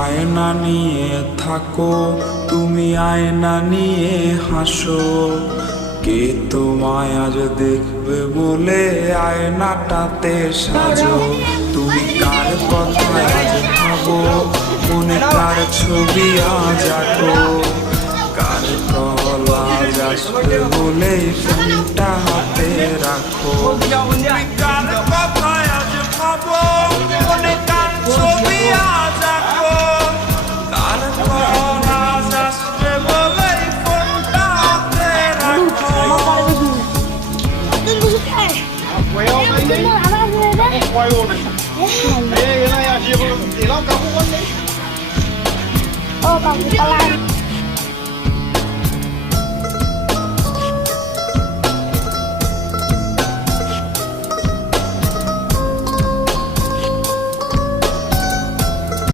আয়না নিয়ে থাকো, তুমি আয়না নিয়ে হাসো। কে তোমায় আজ দেখবে বলে আয়নাটাতে সাজো। তুমি কার কথায় আজ ভাবো, মনে কার ছবি আজ আঁকো। কার কল আজ আসবে বলে ফোনটা হাতে রাখো। তুমি কার কথায় আজ ভাবো, মনে কার ছবি আজ আঁকো। কার কল আজ আসবে বলে ফোনটা হাতে রাখো। Oh, kamu salah.